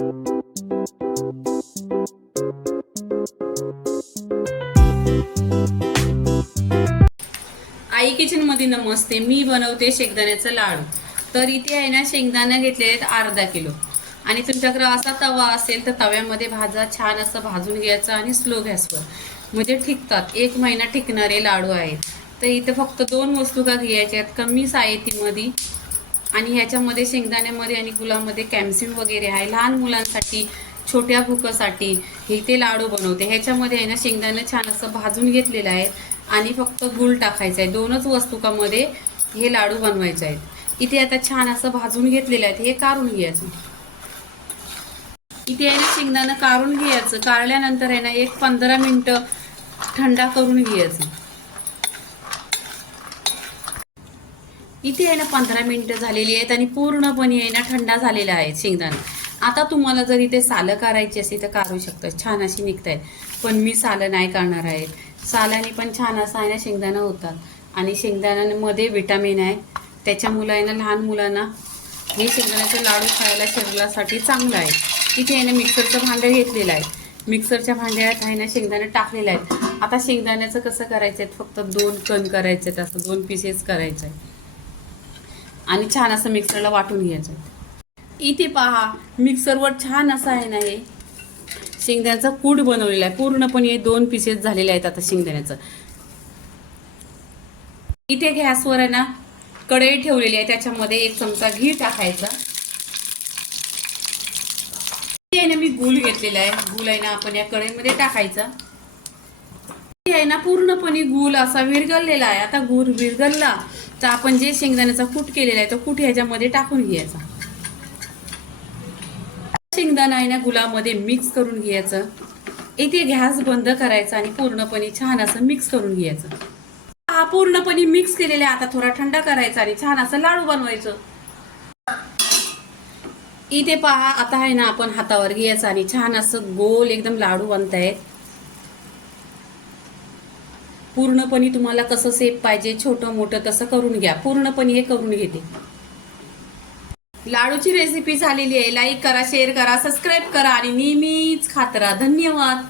आई kitchen मध्ये नमस्ते. मी बनवते शेंगदाण्याचं लाडू. तर इथे आहे ना, शेंगदाणे घेतले आहेत अर्धा किलो. आणि तुमच्याकडे असा तवा असेल तर तव्यामध्ये भाजा, छान असं भाजून घ्यायचं आणि स्लो गॅसवर, म्हणजे टिकतात. 1 महिना टिकणारे लाडू आहेत. तर इथे फक्त 2 वस्तू का घ्यायच्या आहेत कमी साहित्यामध्ये. आणि ह्याच्यामध्ये शेंगदाण्यामध्ये आणि गुळामध्ये कॅल्शियम वगैरे आहे. लहान मुलांसाठी, छोट्या भुकासाठी हे ते लाडू बनवते. ह्याच्यामध्ये आहे ना, शेंगदाणे छान असं भाजून घेतलेलं आहे आणि फक्त गूळ टाकायचं आहे. 2च वस्तूकामध्ये हे लाडू बनवायचे आहेत. इथे आता छान असं भाजून घेतलेलं आहे, हे काढून घ्यायचं. इथे आहे ना, शेंगदाणं काढून घ्यायचं. काढल्यानंतर आहे ना, 15 मिनिटं थंडा करून घ्यायचं. इथे आहे ना 15 मिनिटं झालेली आहेत आणि पूर्णपणे आहे ना थंडा झालेला आहे शेंगदाणा. आता तुम्हाला जर इथे सालं काढायची असेल तर काढू शकता, छान अशी निघतायत. पण मी सालं नाही काढणार आहे. सालाने पण छान असं आहे ना शेंगदाणा होतात. आणि शेंगदाण्यामध्ये विटामिन आहे, त्याच्यामुळे आहे ना लहान मुलांना हे शेंगदाण्याचे लाडू खायला शरीरासाठी चांगलं आहे. इथे आहे ना मिक्सरचं भांडं घेतलेलं आहे. मिक्सरच्या भांड्यात आहे ना शेंगदाणे टाकलेले आहेत. आता शेंगदाण्याचं कसं करायचं आहे, फक्त 2 कण करायचे आहेत, असं 2 पीसेस करायचं आहे आणि छान असं मिक्सरला वाटून घ्यायचं. इथे पहा, मिक्सरवर छान असं आहे ना हे शेंगदाण्याचा कूट बनवलेला आहे. पूर्णपणे 2 पीसेस झालेले आहेत आता शेंगदाण्याचं. इथे गॅसवर आहे ना कढई ठेवलेली आहे, त्याच्यामध्ये 1 चमचा घी टाकायचा. इथे आहे ना मी गूळ घेतलेला आहे. गूळ आहे ना आपण या कढईमध्ये टाकायचा. इथे आहे ना पूर्णपणे गूळ असा विरघळलेला आहे. आता गूळ विरघळला तर आपण जे शेंगदाण्याचा कूट केलेला आहे तो कूट ह्याच्यामध्ये टाकून घ्यायचा. शेंगदाणा आहे ना गुळामध्ये मिक्स करून घ्यायचं. इथे गॅस बंद करायचा आणि पूर्णपणे छान असं मिक्स करून घ्यायचं. हा पूर्णपणे मिक्स केलेला आहे. आता थोडा थंडा करायचा आणि छान असं लाडू बनवायचं. इथे पहा, आता आहे ना आपण हातावर घ्यायचं आणि छान असं गोल एकदम लाडू बनतायत. पूर्णपणे तुम्हाला कसं शेप पाहिजे, छोटं मोठं तसं करून घ्या. पूर्णपणे हे करून घेते. लाडूची रेसिपी झालेली आहे. लाईक करा, शेअर करा, सबस्क्राईब करा आणि नेहमीच खात राहा. धन्यवाद.